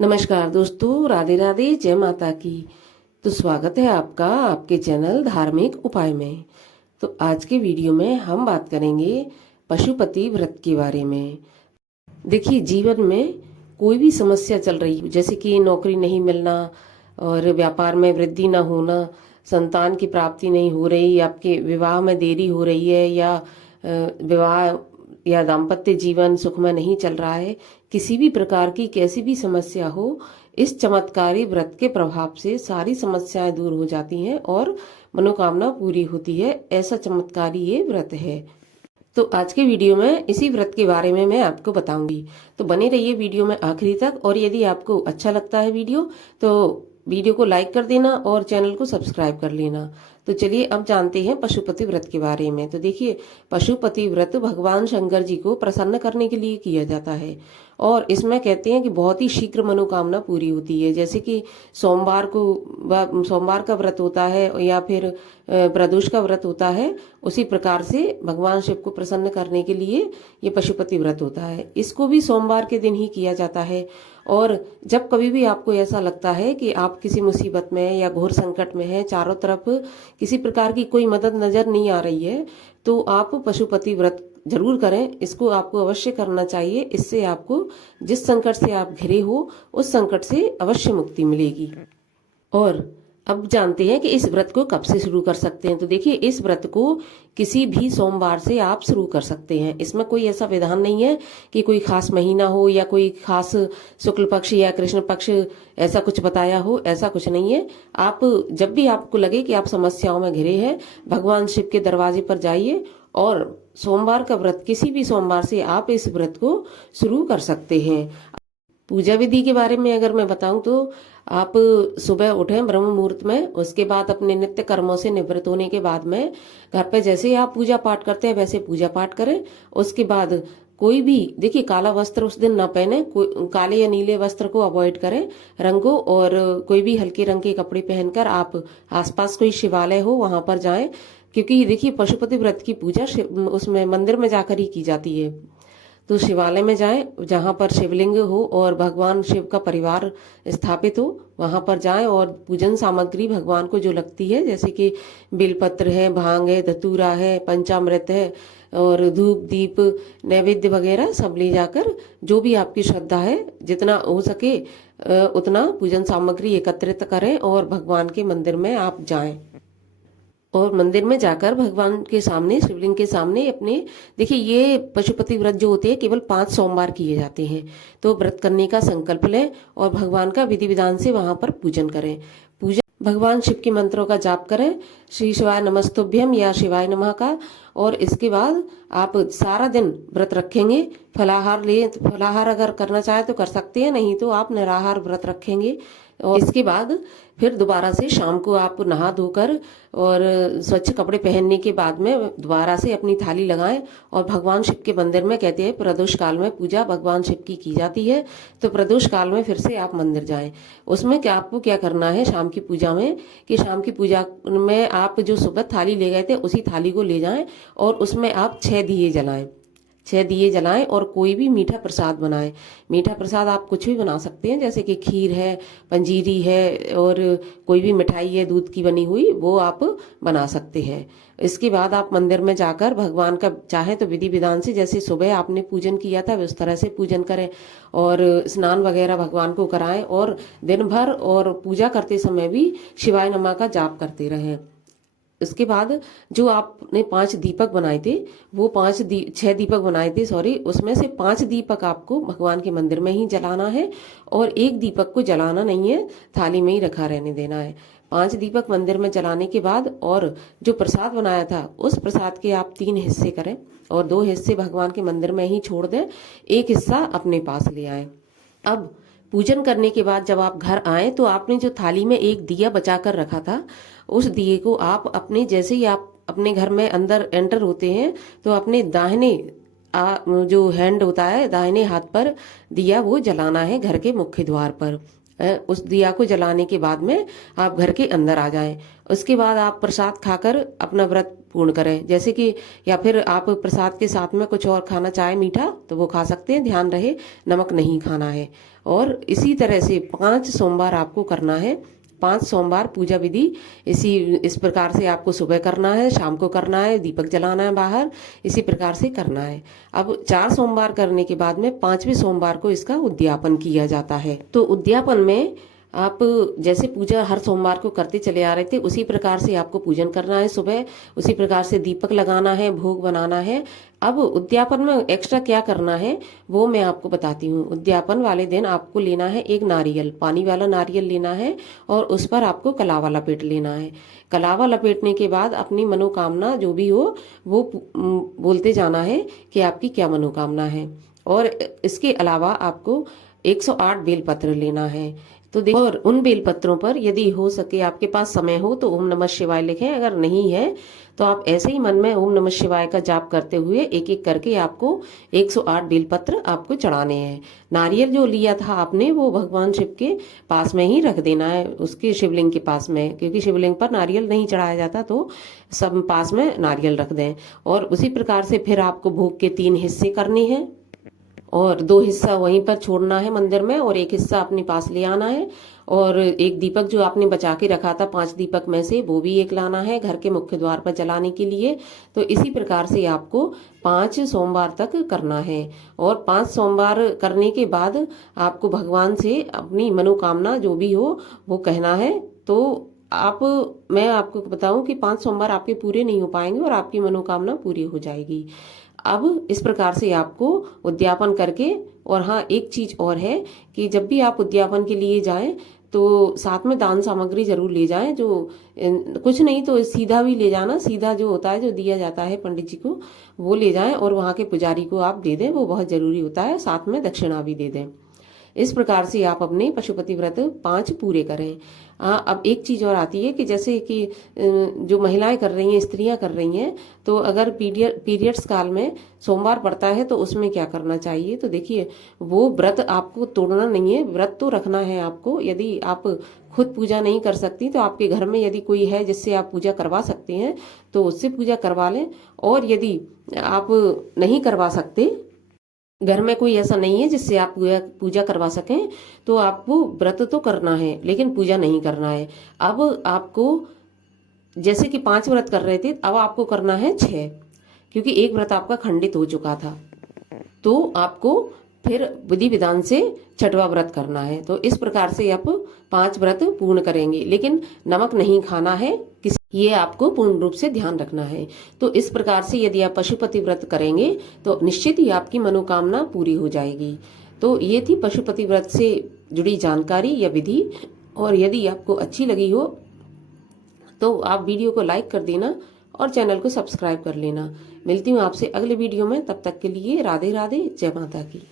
नमस्कार दोस्तों, राधे राधे, जय माता की। तो स्वागत है आपका आपके चैनल धार्मिक उपाय में। तो आज के वीडियो में हम बात करेंगे पशुपति व्रत के बारे में। देखिए, जीवन में कोई भी समस्या चल रही, जैसे कि नौकरी नहीं मिलना और व्यापार में वृद्धि न होना, संतान की प्राप्ति नहीं हो रही, आपके विवाह में देरी हो रही है, या विवाह या दाम्पत्य जीवन सुखमय नहीं चल रहा है, किसी भी प्रकार की कैसी भी समस्या हो, इस चमत्कारी व्रत के प्रभाव से सारी समस्याएं दूर हो जाती हैं और मनोकामना पूरी होती है। ऐसा चमत्कारी ये व्रत है। तो आज के वीडियो में इसी व्रत के बारे में मैं आपको बताऊंगी, तो बने रहिए वीडियो में आखिरी तक। और यदि आपको अच्छा लगता है वीडियो, तो वीडियो को लाइक कर देना और चैनल को सब्सक्राइब कर लेना। तो चलिए अब जानते हैं पशुपति व्रत के बारे में। तो देखिए, पशुपति व्रत भगवान शंकर जी को प्रसन्न करने के लिए किया जाता है और इसमें कहते हैं कि बहुत ही शीघ्र मनोकामना पूरी होती है। जैसे कि सोमवार का व्रत होता है या फिर प्रदोष का व्रत होता है, उसी प्रकार से भगवान शिव को प्रसन्न करने के लिए ये पशुपति व्रत होता है। इसको भी सोमवार के दिन ही किया जाता है। और जब कभी भी आपको ऐसा लगता है कि आप किसी मुसीबत में या घोर संकट में हैं, चारों तरफ किसी प्रकार की कोई मदद नजर नहीं आ रही है, तो आप पशुपति व्रत जरूर करें। इसको आपको अवश्य करना चाहिए। इससे आपको जिस संकट से आप घिरे हो, उस संकट से अवश्य मुक्ति मिलेगी। और अब जानते हैं कि इस व्रत को कब से शुरू कर सकते हैं। तो देखिए, इस व्रत को किसी भी सोमवार से आप शुरू कर सकते हैं। इसमें कोई ऐसा विधान नहीं है कि कोई खास महीना हो या कोई खास शुक्ल पक्ष या कृष्ण पक्ष ऐसा कुछ बताया हो, ऐसा कुछ नहीं है। आप जब भी आपको लगे कि आप समस्याओं में घिरे हैं, भगवान शिव के दरवाजे पर जाइए और सोमवार का व्रत, किसी भी सोमवार से आप इस व्रत को शुरू कर सकते हैं। पूजा विधि के बारे में अगर मैं बताऊं, तो आप सुबह उठें ब्रह्म मुहूर्त में, उसके बाद अपने नित्य कर्मों से निवृत्त होने के बाद में घर पे जैसे ही आप पूजा पाठ करते हैं वैसे पूजा पाठ करें। उसके बाद कोई भी, देखिए, काला वस्त्र उस दिन ना पहने, काले या नीले वस्त्र को अवॉइड करें रंगों, और कोई भी हल्के रंग के कपड़े पहनकर आप आसपास कोई शिवालय हो वहां पर जाएं। क्योंकि देखिए, पशुपति व्रत की पूजा उसमें मंदिर में जाकर ही की जाती है। तो शिवालय में जाएं जहां पर शिवलिंग हो और भगवान शिव का परिवार स्थापित हो, वहां पर जाएं और पूजन सामग्री भगवान को जो लगती है, जैसे कि बेलपत्र है, भांग है, धतूरा है, पंचामृत है और धूप दीप नैवेद्य वगैरह सब ले जाकर, जो भी आपकी श्रद्धा है, जितना हो सके उतना पूजन सामग्री एकत्रित करें और भगवान के मंदिर में आप जाएं। और मंदिर में जाकर भगवान के सामने, शिवलिंग के सामने अपने, देखिए, ये पशुपति व्रत जो होते हैं केवल 5 सोमवार किए जाते हैं। तो व्रत करने का संकल्प लें और भगवान का विधि विधान से वहां पर पूजन करें। पूजन भगवान शिव के मंत्रों का जाप करें, श्री शिवाय नमस्तुभ्यम या शिवाय नमः का। और इसके बाद आप सारा दिन व्रत रखेंगे। फलाहार ले, फलाहार अगर करना चाहे तो कर सकते हैं, नहीं तो आप निराहार व्रत रखेंगे। और इसके बाद फिर दोबारा से शाम को आप नहा धोकर और स्वच्छ कपड़े पहनने के बाद में दोबारा से अपनी थाली लगाएं और भगवान शिव के मंदिर में, कहते हैं प्रदोष काल में पूजा भगवान शिव की जाती है, तो प्रदोष काल में फिर से आप मंदिर जाएं। उसमें क्या आपको क्या करना है शाम की पूजा में, कि शाम की पूजा में आप जो सुबह थाली ले गए थे उसी थाली को ले जाएं और उसमें आप 6 दिए जलाएं। 6 दिए जलाएं और कोई भी मीठा प्रसाद बनाएं। मीठा प्रसाद आप कुछ भी बना सकते हैं, जैसे कि खीर है, पंजीरी है और कोई भी मिठाई है दूध की बनी हुई, वो आप बना सकते हैं। इसके बाद आप मंदिर में जाकर भगवान का चाहे तो विधि विधान से, जैसे सुबह आपने पूजन किया था उस तरह से पूजन करें और स्नान वगैरह भगवान को कराएं और दिन भर और पूजा करते समय भी शिवाय नमः का जाप करते रहें। इसके बाद जो आपने 5 दीपक बनाए थे, वो 6 दीपक बनाए थे, सॉरी, उसमें से 5 दीपक आपको भगवान के मंदिर में ही जलाना है और एक दीपक को जलाना नहीं है, थाली में ही रखा रहने देना है। 5 दीपक मंदिर में जलाने के बाद और जो प्रसाद बनाया था उस प्रसाद के आप 3 हिस्से करें और 2 हिस्से भगवान के मंदिर में ही छोड़ दें, एक हिस्सा अपने पास ले आए। अब पूजन करने के बाद जब आप घर आए तो आपने जो थाली में एक दिया बचा कर रखा था, उस दिए को आप अपने, जैसे ही आप अपने घर में अंदर एंटर होते हैं तो अपने दाहिने जो हैंड होता है, दाहिने हाथ पर दिया वो जलाना है घर के मुख्य द्वार पर। उस दिया को जलाने के बाद में आप घर के अंदर आ जाएं। उसके बाद आप प्रसाद खाकर अपना व्रत पूर्ण करें। जैसे कि या फिर आप प्रसाद के साथ में कुछ और खाना चाहे मीठा तो वो खा सकते हैं, ध्यान रहे नमक नहीं खाना है। और इसी तरह से 5 सोमवार आपको करना है। 5 सोमवार पूजा विधि इस प्रकार से आपको सुबह करना है, शाम को करना है, दीपक जलाना है बाहर, इसी प्रकार से करना है। अब 4 सोमवार करने के बाद में 5वें सोमवार को इसका उद्यापन किया जाता है। तो उद्यापन में आप जैसे पूजा हर सोमवार को करते चले आ रहे थे उसी प्रकार से आपको पूजन करना है सुबह, उसी प्रकार से दीपक लगाना है, भोग बनाना है। अब उद्यापन में एक्स्ट्रा क्या करना है वो मैं आपको बताती हूँ। उद्यापन वाले दिन आपको लेना है एक नारियल, पानी वाला नारियल लेना है और उस पर आपको कलावा लपेट लेना है। कलावा लपेटने के बाद अपनी मनोकामना जो भी हो वो बोलते जाना है कि आपकी क्या मनोकामना है। और इसके अलावा आपको 108 बेलपत्र लेना है। तो देखो, और उन बेलपत्रों पर यदि हो सके आपके पास समय हो तो ओम नमः शिवाय लिखें, अगर नहीं है तो आप ऐसे ही मन में ओम नमः शिवाय का जाप करते हुए एक एक करके आपको 108 बेलपत्र आपको चढ़ाने हैं। नारियल जो लिया था आपने वो भगवान शिव के पास में ही रख देना है, उसके शिवलिंग के पास में, क्योंकि शिवलिंग पर नारियल नहीं चढ़ाया जाता, तो सब पास में नारियल रख दें। और उसी प्रकार से फिर आपको भोग के 3 हिस्से करने हैं और 2 हिस्सा वहीं पर छोड़ना है मंदिर में और 1 हिस्सा अपने पास ले आना है। और एक दीपक जो आपने बचा के रखा था 5 दीपक में से वो भी एक लाना है घर के मुख्य द्वार पर जलाने के लिए। तो इसी प्रकार से आपको 5 सोमवार तक करना है। और 5 सोमवार करने के बाद आपको भगवान से अपनी मनोकामना जो भी हो वो कहना है। तो मैं आपको बताऊं कि 5 सोमवार आपके पूरे नहीं हो पाएंगे और आपकी मनोकामना पूरी हो जाएगी। अब इस प्रकार से आपको उद्यापन करके, और हाँ एक चीज और है कि जब भी आप उद्यापन के लिए जाएं तो साथ में दान सामग्री जरूर ले जाएं। जो कुछ नहीं तो सीधा भी ले जाना, सीधा जो होता है जो दिया जाता है पंडित जी को वो ले जाएं और वहाँ के पुजारी को आप दे दें, वो बहुत जरूरी होता है। साथ में दक्षिणा भी दे दें। इस प्रकार से आप अपने पशुपति व्रत 5 पूरे करें। अब एक चीज और आती है कि जैसे कि जो महिलाएं कर रही हैं, स्त्रियां कर रही हैं, तो अगर पीरियड्स काल में सोमवार पड़ता है तो उसमें क्या करना चाहिए। तो देखिए, वो व्रत आपको तोड़ना नहीं है, व्रत तो रखना है आपको। यदि आप खुद पूजा नहीं कर सकती तो आपके घर में यदि कोई है जिससे आप पूजा करवा सकते हैं तो उससे पूजा करवा लें। और यदि आप नहीं करवा सकते, घर में कोई ऐसा नहीं है जिससे आप पूजा करवा सकें, तो आपको व्रत तो करना है लेकिन पूजा नहीं करना है। अब आपको जैसे कि 5 व्रत कर रहे थे, अब आपको करना है 6, क्योंकि एक व्रत आपका खंडित हो चुका था। तो आपको फिर विधि विधान से 6वां व्रत करना है। तो इस प्रकार से आप 5 व्रत पूर्ण करेंगे, लेकिन नमक नहीं खाना है, ये आपको पूर्ण रूप से ध्यान रखना है। तो इस प्रकार से यदि आप पशुपति व्रत करेंगे तो निश्चित ही आपकी मनोकामना पूरी हो जाएगी। तो ये थी पशुपति व्रत से जुड़ी जानकारी या विधि। और यदि आपको अच्छी लगी हो तो आप वीडियो को लाइक कर देना और चैनल को सब्सक्राइब कर लेना। मिलती हूँ आपसे अगले वीडियो में, तब तक के लिए राधे राधे, जय माता की।